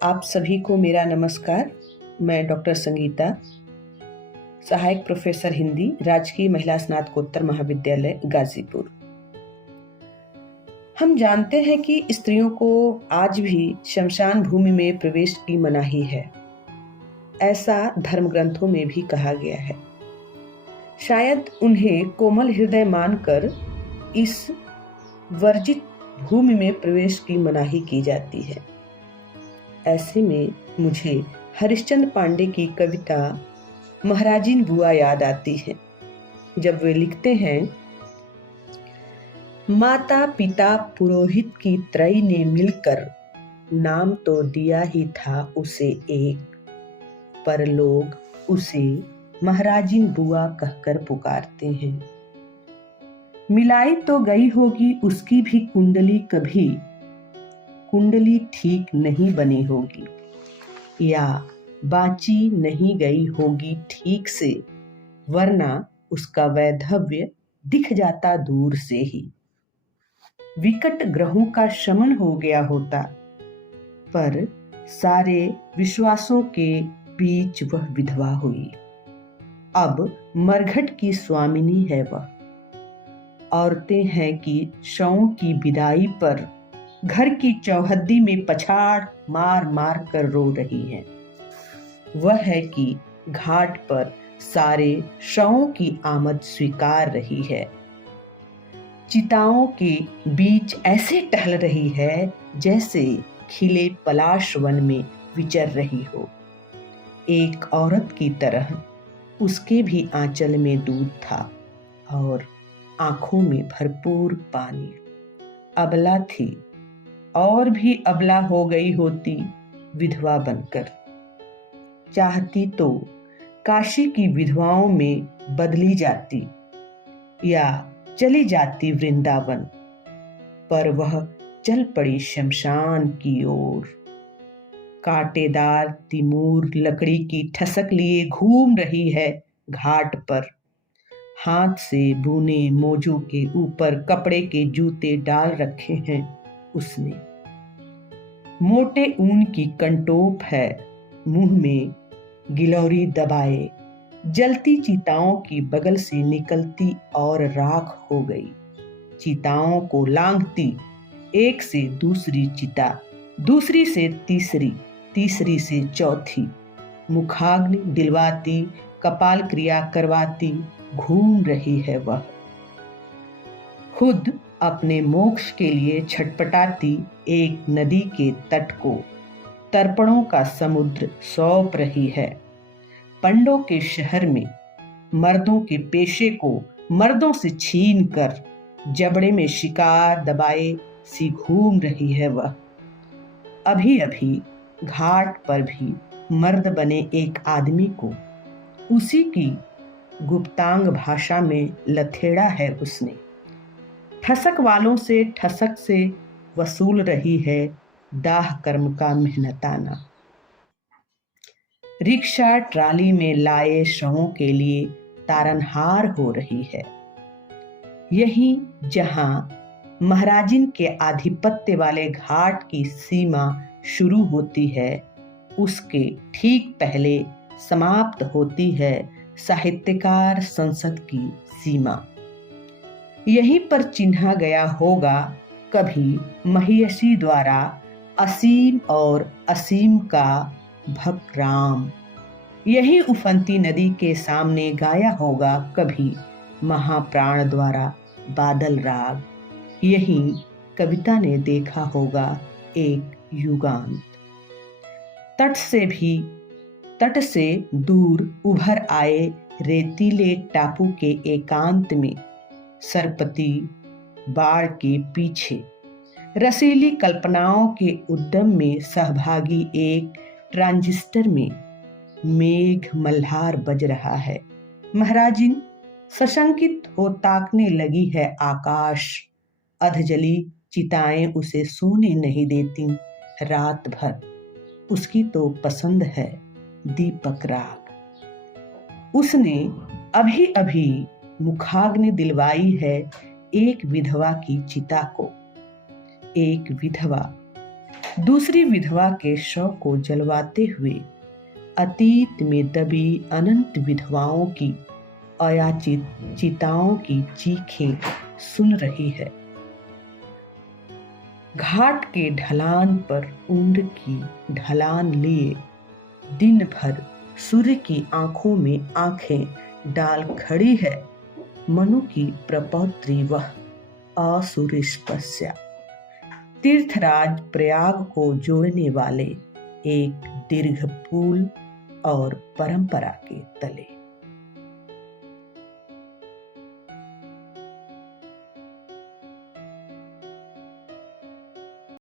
आप सभी को मेरा नमस्कार। मैं डॉक्टर संगीता, सहायक प्रोफेसर हिंदी, राजकीय महिला स्नातकोत्तर महाविद्यालय गाजीपुर। हम जानते हैं कि स्त्रियों को आज भी शमशान भूमि में प्रवेश की मनाही है। ऐसा धर्म ग्रंथों में भी कहा गया है। शायद उन्हें कोमल हृदय मानकर इस वर्जित भूमि में प्रवेश की मनाही की जाती है। ऐसे में मुझे हरिश्चंद्र पांडे की कविता महाराजिन बुआ याद आती है, जब वे लिखते हैं, माता पिता पुरोहित की त्रयी ने मिलकर नाम तो दिया ही था उसे एक, पर लोग उसे महाराजिन बुआ कहकर पुकारते हैं। मिलाई तो गई होगी उसकी भी कुंडली, कभी कुंडली ठीक नहीं बनी होगी, या बाची नहीं गई होगी ठीक से, वरना उसका वैधव्य दिख जाता दूर से ही। विकट ग्रहों का शमन हो गया होता, पर सारे विश्वासों के बीच वह विधवा हुई। अब मरघट की स्वामिनी है वह। औरतें हैं कि शवों की विदाई पर घर की चौहद्दी में पछाड़ मार मार कर रो रही हैं। वह है कि घाट पर सारे शवों की आमद स्वीकार रही है। चिताओं के बीच ऐसे टहल रही है जैसे खिले पलाश वन में विचर रही हो। एक औरत की तरह उसके भी आंचल में दूध था और आंखों में भरपूर पानी। अबला थी और भी अबला हो गई होती विधवा बनकर। चाहती तो काशी की विधवाओं में बदली जाती या चली जाती वृंदावन, पर वह चल पड़ी शमशान की ओर। कांटेदार तिमूर लकड़ी की ठसक लिए घूम रही है घाट पर। हाथ से बुने मोजों के ऊपर कपड़े के जूते डाल रखे हैं उसने। मोटे ऊन की कंटोप है, मुंह में गिलौरी दबाए जलती चिताओं की बगल से निकलती और राख हो गई। चिताओं को लांघती एक से दूसरी चिता, दूसरी से तीसरी, तीसरी से चौथी, मुखाग्नि दिलवाती, कपाल क्रिया करवाती घूम रही है वह। खुद अपने मोक्ष के लिए छटपटाती एक नदी के तट को तर्पणों का समुद्र सौंप रही है। पंडों के शहर में मर्दों के पेशे को मर्दों से छीन कर जबड़े में शिकार दबाए सी घूम रही है वह। अभी अभी घाट पर भी मर्द बने एक आदमी को उसी की गुप्तांग भाषा में लथेड़ा है उसने। ठसक वालों से ठसक से वसूल रही है दाह कर्म का मेहनताना। रिक्शा ट्राली में लाए शवों के लिए तारनहार हो रही है। यही जहां महाराजिन के आधिपत्य वाले घाट की सीमा शुरू होती है, उसके ठीक पहले समाप्त होती है साहित्यकार संसद की सीमा। यहीं पर चिन्हा गया होगा कभी महिषी द्वारा असीम और असीम का भक्त राम। यही उफनती नदी के सामने गाया होगा कभी महाप्राण द्वारा बादल राग। यही कविता ने देखा होगा एक युगांत। तट से दूर उभर आए रेतीले टापू के एकांत में सरपति बाढ़ के पीछे रसीली कल्पनाओं के उद्यम में सहभागी एक ट्रांजिस्टर में मेघ मल्हार बज रहा है। महाराजिन सशंकित हो ताकने लगी है आकाश। अधजली चिताएं उसे सोने नहीं देती रात भर। उसकी तो पसंद है दीपक राग। उसने अभी अभी मुखाग्नि दिलवाई है एक विधवा की चिता को। एक विधवा दूसरी विधवा के शव को जलवाते हुए अतीत में दबी अनंत विधवाओं की अयाचित चिताओं की चीखें सुन रही है। घाट के ढलान पर ऊंट की ढलान लिए दिन भर सूर्य की आंखों में आंखें डाल खड़ी है मनु की प्रपौत्री वह असुरस्पस्या। तीर्थराज प्रयाग को जोड़ने वाले एक दीर्घ पुल और परंपरा के तले।